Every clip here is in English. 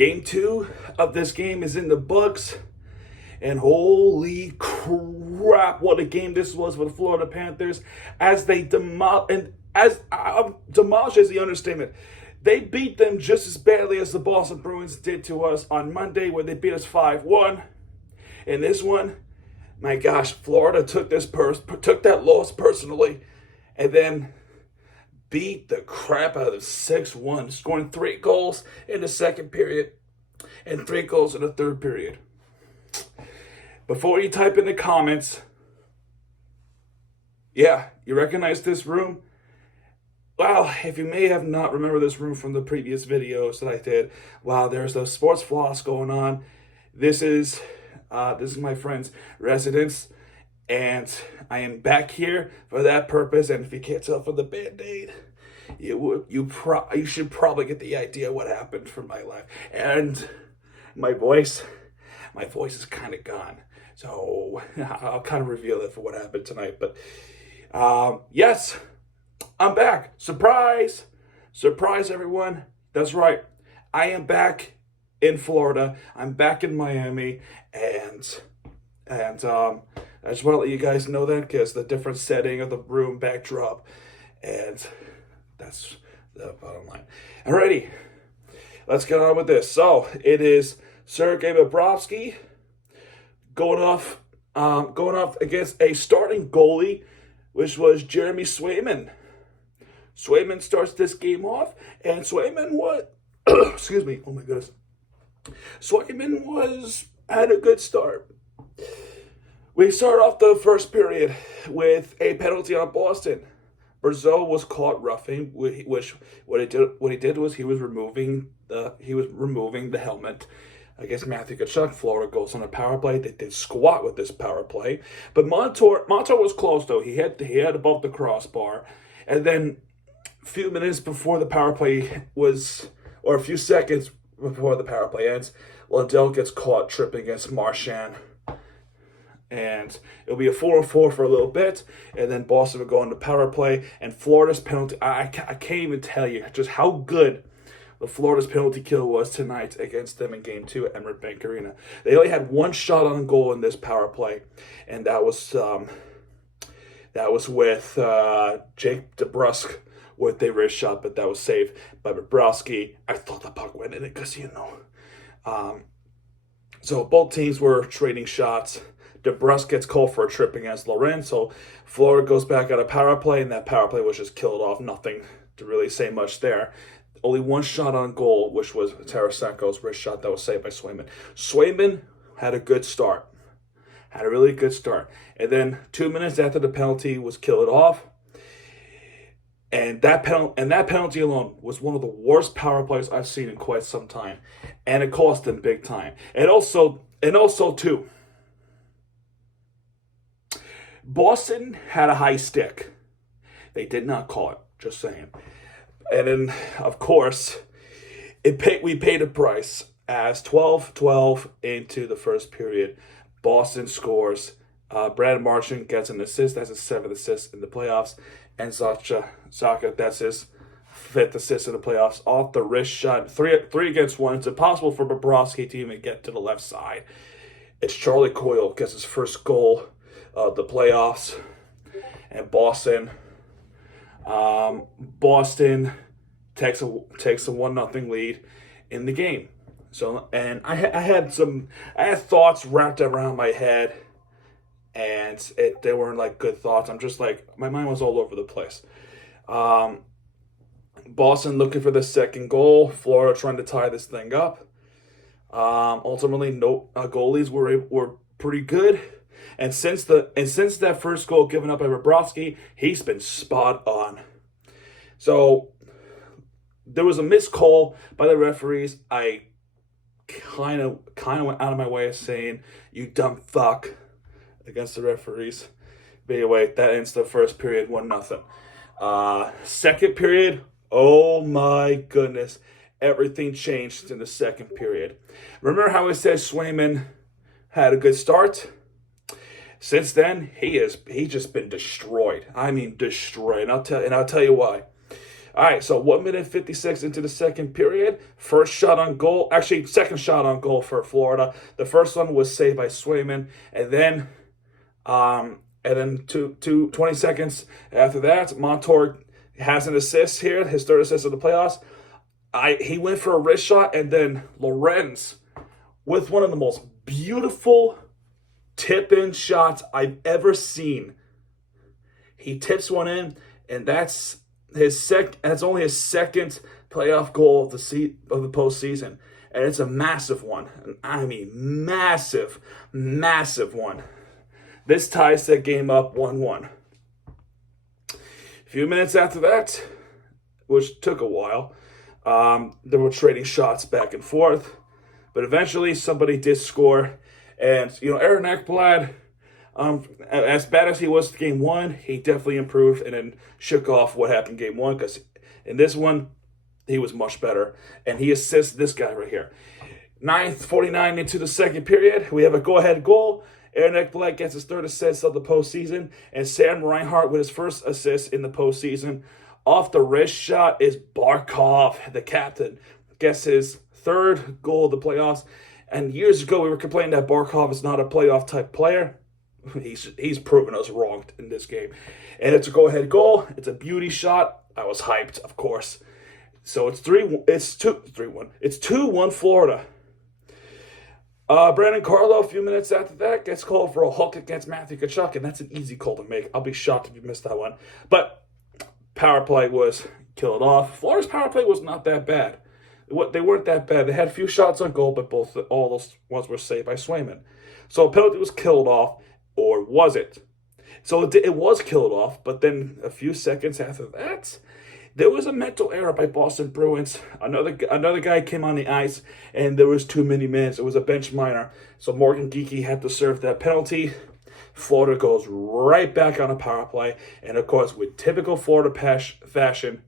Game 2 of this game is in the books. And holy crap, what a game this was for the Florida Panthers as they demolished is the understatement. They beat them just as badly as the Boston Bruins did to us on Monday, where they beat us 5-1. And this one, my gosh, Florida took that loss personally, and then beat the crap out of 6-1, scoring 3 goals in the second period and 3 goals in the third period. Before you type in the comments, yeah, you recognize this room? Well, if you may have not remembered this room from the previous videos that I did, wow, there's those sports floss going on. This is my friend's residence, and I am back here for that purpose. And if you can't tell from the Band-Aid, you should probably get the idea what happened for my life. And my voice is kind of gone. So I'll kind of reveal it for what happened tonight. But yes, I'm back. Surprise! Surprise, everyone. That's right. I am back in Florida. I'm back in Miami. And I just want to let you guys know that because the different setting of the room backdrop. And that's the bottom line. Alrighty. Let's get on with this. So it is Sergei Bobrovsky going off against a starting goalie, which was Jeremy Swayman. Swayman starts this game off, and Swayman excuse me, oh my goodness. Swayman had a good start. We start off the first period with a penalty on Boston. Brazeau was caught roughing, which what he did was he was removing the helmet. I guess Matthew Tkachuk. Florida goes on a power play. They did squat with this power play, but Montour was close though. He had above the crossbar, and then a few minutes before the power play or a few seconds before the power play ends, Lundell gets caught tripping against Marchand. And it'll be a 4-on-4 for a little bit, and then Boston will go into power play. And Florida's penalty, I can't even tell you just how good the Florida's penalty kill was tonight against them in Game 2 at Emirates Bank Arena. They only had one shot on goal in this power play, and that was with Jake DeBrusk with a wrist shot, but that was saved by Bobrovsky. I thought the puck went in it because, so both teams were trading shots. DeBrusk gets called for a trip against Laurent, so Florida goes back out of power play, and that power play was just killed off. Nothing to really say much there. Only one shot on goal, which was Tarasenko's wrist shot that was saved by Swayman. Swayman had a good start. Had a really good start. And then 2 minutes after the penalty was killed off. And that penalty alone was one of the worst power plays I've seen in quite some time. And it cost them big time. And also too, Boston had a high stick. They did not call it, just saying. And then, of course, we paid a price as 12-12 into the first period. Boston scores. Brad Marchand gets an assist. That's his 7th assist in the playoffs. And Zacha, that's his 5th assist in the playoffs. Off the wrist shot. 3 against 1. It's impossible for Bobrovsky to even get to the left side. It's Charlie Coyle gets his first goal of the playoffs. And Boston takes a 1-0 lead in the game. So, and I had thoughts wrapped around my head, and they weren't like good thoughts. I'm just like, my mind was all over the place. Boston looking for the second goal. Florida trying to tie this thing up. Ultimately, no goalies were pretty good. And since that first goal given up by Bobrovsky, he's been spot on. So there was a missed call by the referees. I kind of went out of my way of saying, "You dumb fuck," against the referees. But anyway, that ends the first period 1-0. Second period, oh my goodness, everything changed in the second period. Remember how I said Swayman had a good start? Since then, he's just been destroyed. I mean, destroyed. And I'll tell you why. All right, so 1 minute 56 into the second period. First shot on goal, actually, second shot on goal for Florida. The first one was saved by Swayman, and then 20 seconds after that, Montour has an assist here, his third assist of the playoffs. He went for a wrist shot, and then Lorenz, with one of the most beautiful tip-in shots I've ever seen. He tips one in, and that's only his second playoff goal of the postseason, and it's a massive one. I mean, massive, massive one. This ties that game up 1-1. A few minutes after that, which took a while, they were trading shots back and forth, but eventually somebody did score, and Aaron Ekblad, as bad as he was in game one, he definitely improved and then shook off what happened in game one, because in this one, he was much better. And he assists this guy right here. 9:49 into the second period, we have a go-ahead goal. Aaron Ekblad gets his third assist of the postseason, and Sam Reinhart with his first assist in the postseason. Off the wrist shot is Barkov, the captain, gets his third goal of the playoffs. And years ago, we were complaining that Barkov is not a playoff-type player. He's proven us wrong in this game. And it's a go-ahead goal. It's a beauty shot. I was hyped, of course. So it's 2-1. It's 2-1 Florida. Brandon Carlo, a few minutes after that, gets called for a hook against Matthew Tkachuk, and that's an easy call to make. I'll be shocked if you missed that one. But power play was killed off. Florida's power play was not that bad. They weren't that bad. They had a few shots on goal, but all those ones were saved by Swayman. So a penalty was killed off, or was it? So it was killed off, but then a few seconds after that, there was a mental error by Boston Bruins. Another guy came on the ice, and there was too many minutes. It was a bench minor. So Morgan Geekie had to serve that penalty. Florida goes right back on a power play. And, of course, with typical Florida fashion,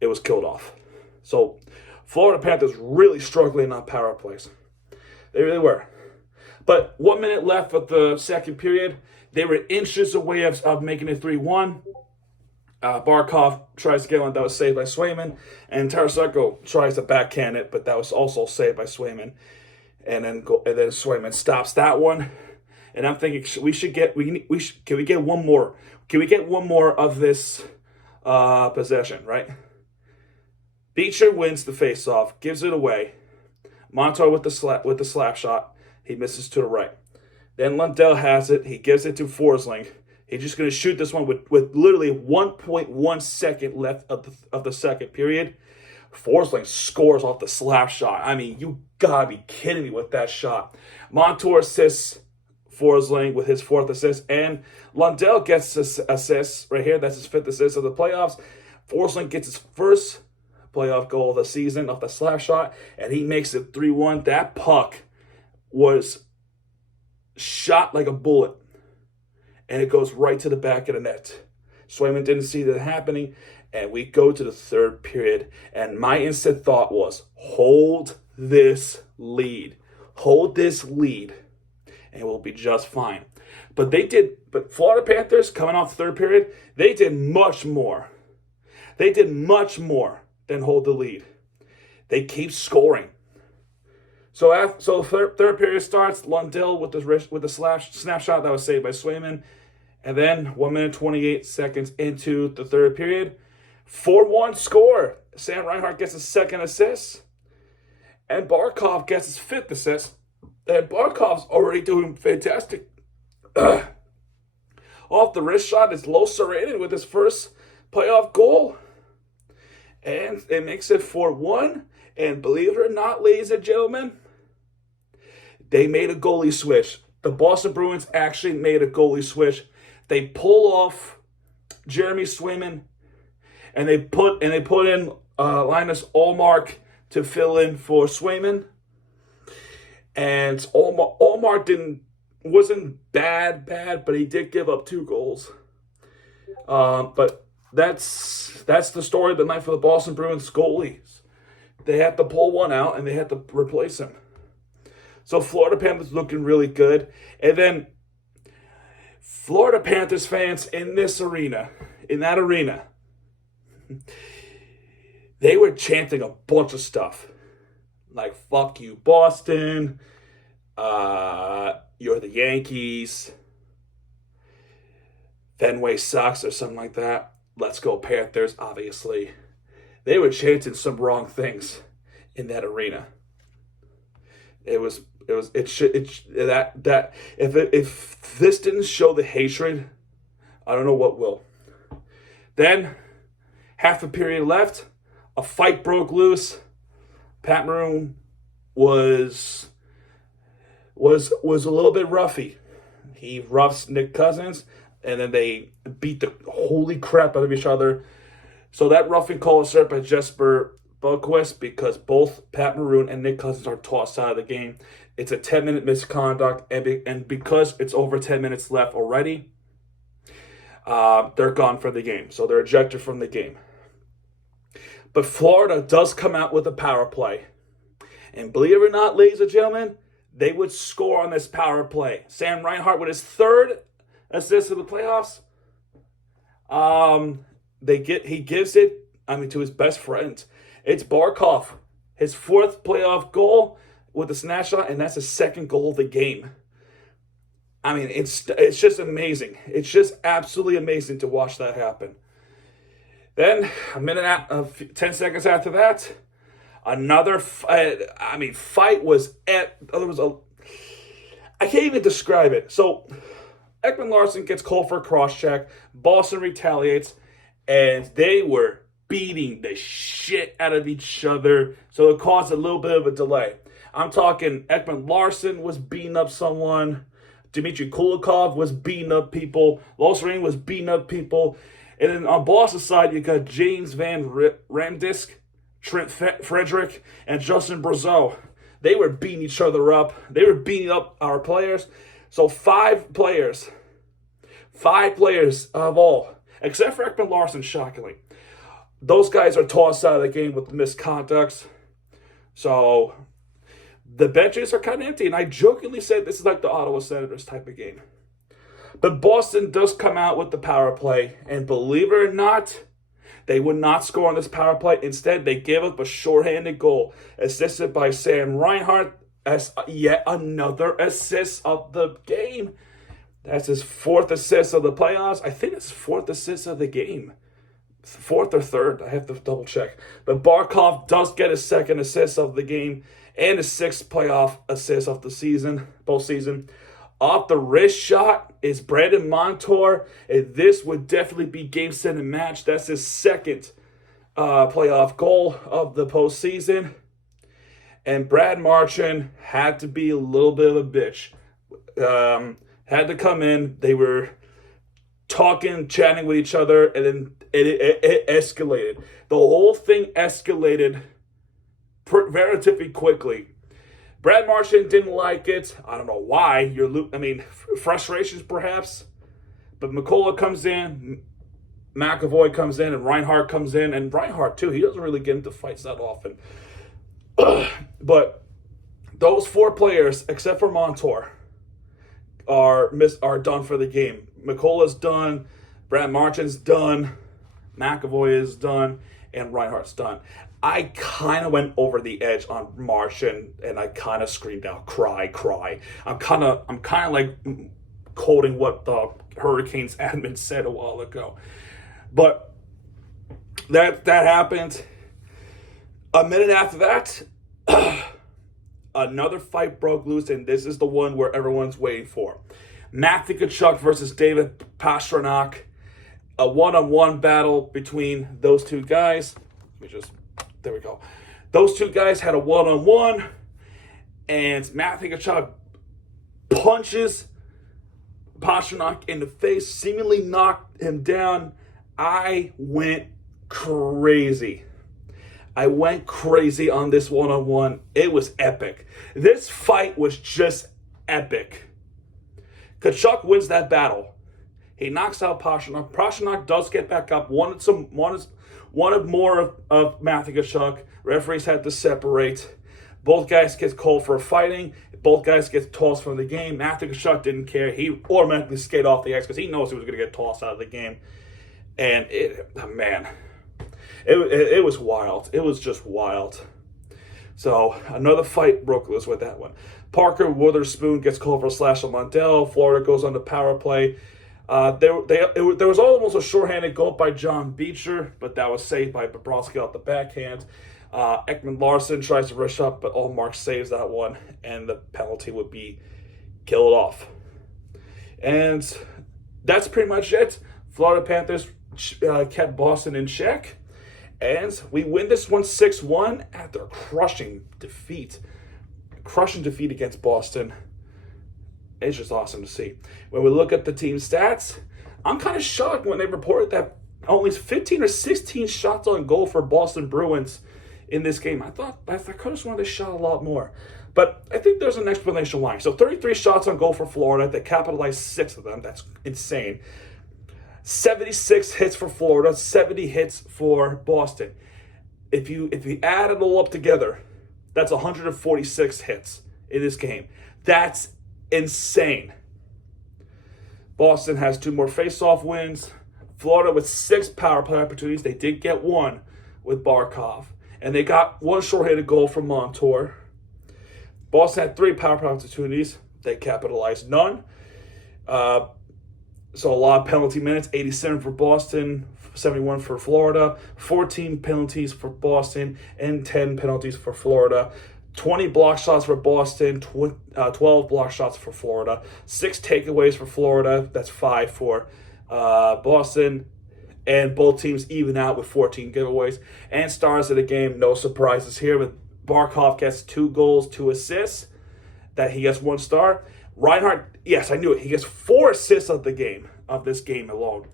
it was killed off. So Florida Panthers really struggling on power plays. They really were. But 1 minute left of the second period. They were inches away of making it 3-1. Barkov tries to get one that was saved by Swayman, and Tarasenko tries to backhand it, but that was also saved by Swayman. And then Swayman stops that one. And I'm thinking can we get one more? Can we get one more of this possession, right? Beecher wins the faceoff, gives it away. Montour with the slap shot, he misses to the right. Then Lundell has it, he gives it to Forsling. He's just going to shoot this one with literally 1.1 second left of the second period. Forsling scores off the slap shot. I mean, you gotta be kidding me with that shot. Montour assists Forsling with his fourth assist, and Lundell gets his assist right here. That's his fifth assist of the playoffs. Forsling gets his first playoff goal of the season off the slap shot, and he makes it 3-1. That puck was shot like a bullet, and it goes right to the back of the net. Swayman didn't see that happening, and we go to the third period, and my instant thought was, hold this lead. Hold this lead, and we'll be just fine. But Florida Panthers, coming off the third period, they did much more. They did much more than hold the lead. They keep scoring. So third period starts. Lundell with the snapshot that was saved by Swayman. And then 1 minute 28 seconds into the third period, 4-1 score. Sam Reinhart gets his second assist. And Barkov gets his fifth assist. And Barkov's already doing fantastic. Off the wrist shot is Lo Serranin with his first playoff goal. And it makes it 4-1. And believe it or not, ladies and gentlemen, they made a goalie switch. The Boston Bruins actually made a goalie switch. They pull off Jeremy Swayman, and they put in Linus Ullmark to fill in for Swayman. And Ullmark wasn't bad, but he did give up 2 goals. But that's the story of the night for the Boston Bruins goalies. They had to pull one out, and they had to replace him. So Florida Panthers looking really good. And then Florida Panthers fans in that arena, they were chanting a bunch of stuff. Like, fuck you, Boston. You're the Yankees. Fenway sucks or something like that. Let's go Panthers, obviously. They were chanting some wrong things in that arena. If this didn't show the hatred, I don't know what will. Then, half a period left, a fight broke loose. Pat Maroon was a little bit roughy. He roughs Nick Cousins, and then they beat the holy crap out of each other. So that roughing call is served by Jesper Boquist because both Pat Maroon and Nick Cousins are tossed out of the game. It's a 10-minute misconduct, and because it's over 10 minutes left already, they're gone for the game. So they're ejected from the game. But Florida does come out with a power play. And believe it or not, ladies and gentlemen, they would score on this power play. Sam Reinhart with his third assist of the playoffs. He gives it, to his best friend. It's Barkov. His fourth playoff goal with a snatch shot, and that's his second goal of the game. It's just amazing. It's just absolutely amazing to watch that happen. Then, 10 seconds after that, another fight was I can't even describe it. So, Ekman Larsson gets called for a cross-check. Boston retaliates, and they were beating the shit out of each other. So, it caused a little bit of a delay. I'm talking Ekman Larsson was beating up someone. Dmitry Kulikov was beating up people. Losarin was beating up people. And then on Boston's side, you got James Van Ramdisk, Trent Frederick, and Justin Brazeau. They were beating each other up. They were beating up our players. So five players of all, except for Ekman Larsson, shockingly. Those guys are tossed out of the game with misconducts. So the benches are kind of empty. And I jokingly said this is like the Ottawa Senators type of game. But Boston does come out with the power play. And believe it or not, they would not score on this power play. Instead, they gave up a shorthanded goal, assisted by Sam Reinhart as yet another assist of the game. That's his fourth assist of the playoffs. I think it's fourth assist of the game. Fourth or third. I have to double check. But Barkov does get his second assist of the game and his sixth playoff assist of the season, postseason. Off the wrist shot is Brandon Montour, and this would definitely be game-setting match. That's his second playoff goal of the postseason. And Brad Marchand had to be a little bit of a bitch. Had to come in. They were talking, chatting with each other, and then it escalated. The whole thing escalated relatively quickly. Brad Marchand didn't like it. I don't know why. Frustrations perhaps. But McCullough comes in, McAvoy comes in, and Reinhart comes in. And Reinhart, too, he doesn't really get into fights that often. But those four players, except for Montour, are done for the game. McCullough's done, Brad Marchand's done, McAvoy is done, and Reinhart's done. I kind of went over the edge on Marchand, and I kind of screamed out, "Cry, cry!" I'm kind of like quoting what the Hurricanes admin said a while ago, but that happened. A minute after that, another fight broke loose, and this is the one where everyone's waiting for. Matthew Tkachuk versus David Pastrnak. A one-on-one battle between those two guys. There we go. Those two guys had a one-on-one, and Matthew Tkachuk punches Pastrnak in the face, seemingly knocked him down. I went crazy. On this one-on-one. It was epic. This fight was just epic. Tkachuk wins that battle. He knocks out Pastrnak. Pastrnak does get back up. Wanted more of Matthew Tkachuk. Referees had to separate. Both guys get called for fighting. Both guys get tossed from the game. Matthew Tkachuk didn't care. He automatically skated off the ice because he knows he was going to get tossed out of the game. And it It was wild. It was just wild. So another fight broke loose with that one. Parker Witherspoon gets called for a slash on Mondell. Florida goes on the power play. There was almost a shorthanded goal by John Beecher, but that was saved by Bobrovsky off the backhand. Ekman Larson tries to rush up, but Allmark saves that one, and the penalty would be killed off. And that's pretty much it. Florida Panthers kept Boston in check. And we win this one 6-1 after a crushing defeat. Crushing defeat against Boston. It's just awesome to see. When we look at the team stats, I'm kind of shocked when they reported that only 15 or 16 shots on goal for Boston Bruins in this game. I could have sworn they shot a lot more. But I think there's an explanation why. So 33 shots on goal for Florida. They capitalized 6 of them. That's insane. 76 hits for Florida, 70 hits for Boston. If you add it all up together, that's 146 hits in this game. That's insane. Boston has 2 more face-off wins. Florida with 6 power play opportunities. They did get 1 with Barkov. And they got 1 short-handed goal from Montour. Boston had 3 power play opportunities. They capitalized none. So a lot of penalty minutes, 87 for Boston, 71 for Florida, 14 penalties for Boston, and 10 penalties for Florida. 20 block shots for Boston, 12 block shots for Florida, 6 takeaways for Florida, that's 5 for Boston, and both teams even out with 14 giveaways. And stars of the game, no surprises here, but Barkov gets 2 goals, 2 assists, that he gets 1 star. Reinhardt, yes, I knew it. He gets 4 assists of this game alone.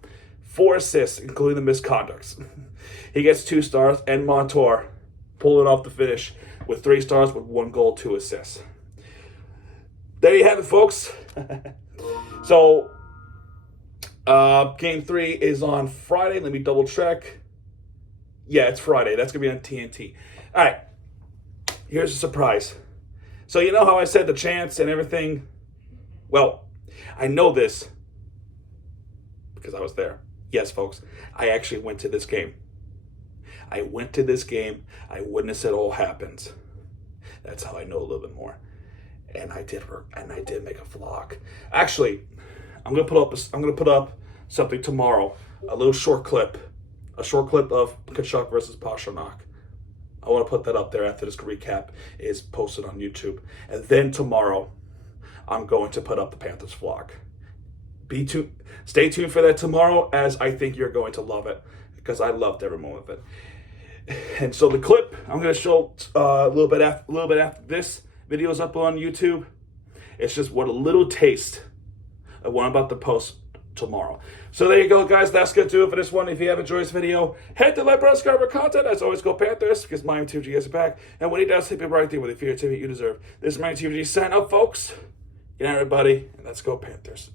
4 assists, including the misconducts. He gets 2 stars, and Montour pulling off the finish with 3 stars with 1 goal, 2 assists. There you have it, folks. So, Game 3 is on Friday. Let me double check. Yeah, it's Friday. That's going to be on TNT. All right. Here's a surprise. So, you know how I said the chance and everything? Well, I know this because I was there. Yes, folks, I actually went to this game. I went to this game. I witnessed it all happen. That's how I know a little bit more. And I did work, and I did make a vlog. Actually, I'm gonna put up something tomorrow. A little short clip of Tkachuk versus Pastrnak. I want to put that up there after this recap is posted on YouTube, and then tomorrow I'm going to put up the Panthers vlog. Stay tuned for that tomorrow, as I think you're going to love it, because I loved every moment of it. And so the clip I'm going to show a little bit after this video is up on YouTube. It's just what a little taste of what I'm about to post tomorrow. So there you go, guys. That's going to do it for this one. If you have enjoyed this video, head to like, button, subscribe for content. As always, go Panthers, because my MTVG gets it back. And when he does, hit me right there with the fear TV you deserve. This is my MTVG sign up, folks. Good night, everybody, and let's go Panthers.